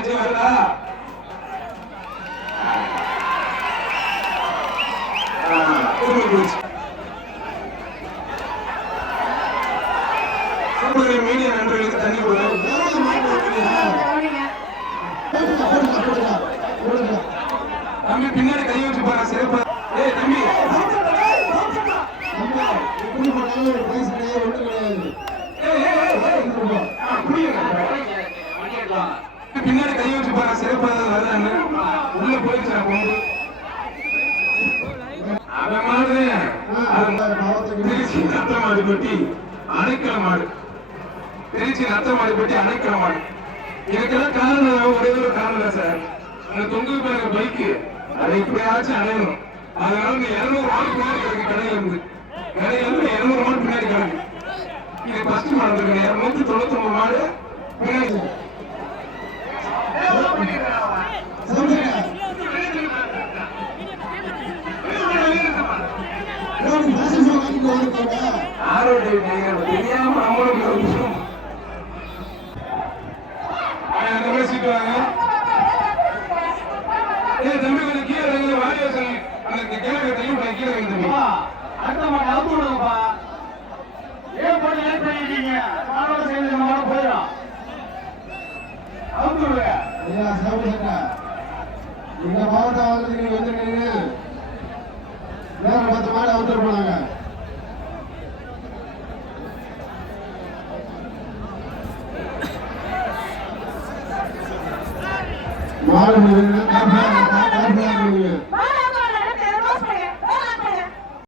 ஆச்சு வருதா? மீடியா நண்பர்களுக்கு தண்ணி தம்பி பின்னாடி கை வச்சு பாரு சிறப்பா. ஏய் தம்பி பின்னாடி கை வச்சு பாரு சிறப்பா வருதான்னு உள்ள போயிடுச்சு. அவன் மாடு திருச்சி நத்த மாடு பட்டி அணைக்கல மாடு. திருச்சி நத்த மாடு பட்டி அணைக்கல மாடு. இதுக்கெல்லாம் காரணம் ஒரே ஒரு காரணம் தான் சார். அந்த தொங்கு போற பைக்கு அதை இப்படியாச்சும் அடையணும். அதனால நீ 200 மாடு பின்னாடி கிடக்கு. கடையில இருந்து 200 மாடு பின்னாடி கிடக்கு. இது ஃபர்ஸ்ட் மாடு இருக்கு. 299 மாடு பின்னாடி. தெரியாம நம்மளுக்கு தம்பி கொஞ்சம் கீழே வாரிய அந்த கிழக்கையும் கீழே தம்பி அடுத்த மாட்டை அவுத்து விடுங்கப்பா. ஏன் போட்டு லேட் பண்ணிட்டீங்க? மாணவ சேர்ந்து மாட போயிடும். அவுத்து விடுங்க. இந்த மாவட்டம் வந்து நீங்க வந்துருக்கீங்க. வேற 10 மாடு அவுத்து போனாங்க. மாடு